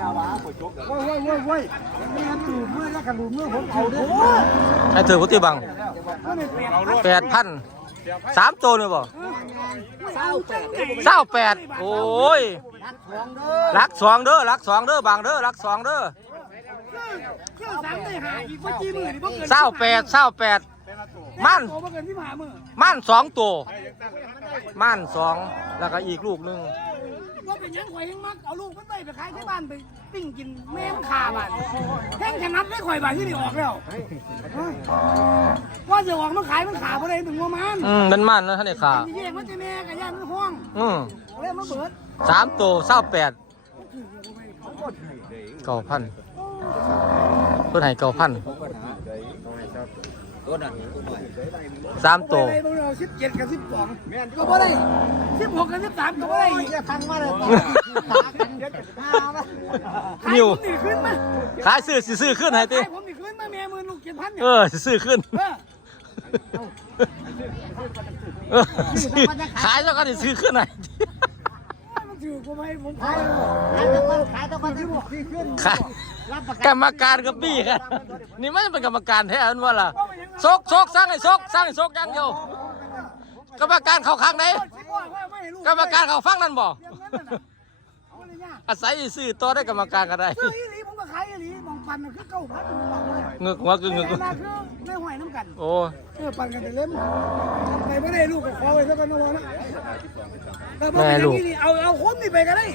ว้ยว้ยว้ยว้ยนี่มันดูเมื่อแล้วกันดูเมื่อผมเอาเด้อให้ถือกุฏิบังก็ไม่เปลี่ยนแปดพันสามตัวเลยบ่เศร้าแปดเศร้าแปดโอ้ยนักทองเด้อรักสองเด้อรักสองเด้อบางเด้อรักสองเด้อเครื่องสามได้หาอีกว่ากี่หมื่นนี่บ่เกินเศร้าแปดเศร้าแปดมั่นโตบ่เกินที่หาหมื่นมั่นสองตัวมั่นสองแล้วก็อีกลูกหนึงว่า เป็นหยังข่อยยังมักเอาลูกมันไปไปขายที่บ้านไปปิ้งกินแม่มันขาบ้านแท่งขนาดได้ข่อยบ้านที่นี่ออกแล้วว่าจะออกมันขายมันขาบ่ได้ถึงว่ามันอืมมันมั่นแล้วท่านไอ้ขาที่แยกมันจะแม่กับย่านมันห้องอืมเล่นมันเบิดสามตัวเศร้าแปดเก้าพันเพื่อนให้เก้าพัน ตัวนั้นสามตัวได้บ่เอาสิบเจ็ดกับสิบสองก็บ่ได้สิบหกกับสิบสามก็บ่ได้อีกพังมาเลยขายนิ้วผมนี่ขึ้นมาขายซื้อสิซื้อขึ้นให้ติขายผมนี่ขึ้นมาแม่หมื่นลูกเจ็ดพันเนี่ยเออสิซื้อขึ้นเออเออซื้อขายแล้วก็สิซื้อขึ้นให้มัน ถือกูไปผมขายขายตะวันขายตะวันที่บอกที่ขึ้นขายกรรมการกับบี้กันนี่มันเป็นกรรมการแท้อันว่าล่ะซกซกสร้างให้ซกสร้างให้ซกอยังเดียวกรรมการเขาข้างไหนสิบอกว่าไม่ให้ลูกกรรมการเขาฟังนั่นบ่เรื่องนั้นน่ะเอาเลยยากอาศัยซื้อต่อได้กรรมการก็ได้ซื้ออีหลีผมก็ขายอีหลีมองปันมันคือเก้าพันผมบอกเลยเงึกหัวกึ่งเงึกแต่รา คือไม่หอยน้ำกันโอ้เออปันกันแต่เล่มไปไม่ได้ลูกก็ขอไว้สักกันนะวะนะแต่พอแม่ไปลูกนี่นี่เอาเอาคนนี่ไปก็ได้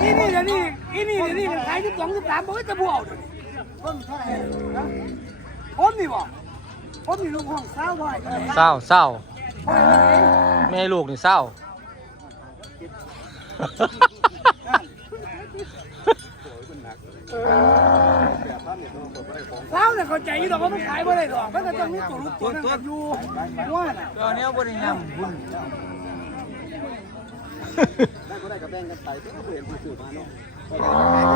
อีนี่เดี๋ยวนี้อีนี่เดี๋ยวนี้มันขายที่สองที่สามบอกว่าจะบวกเดี๋ยวนี้คนนี่บอกคนนี่ลูกห้องสาวบ่อยก็ได้เศร้าเศร้าบ่อยเลยแม่ให้ลูกนี่เศร้าสาว เนี่ยเข้าใจอยู่ดอกว่ามันขายบ่ได้ดอกมันก็ต้องมีตัวลูกตัวนั้นอยู่ว่าน่ะตอนนี้บริยามบุญได้ก็ได้กับแบ่งกันไปเพื่อเปลี่ยนผู้สื่อมาเนาะ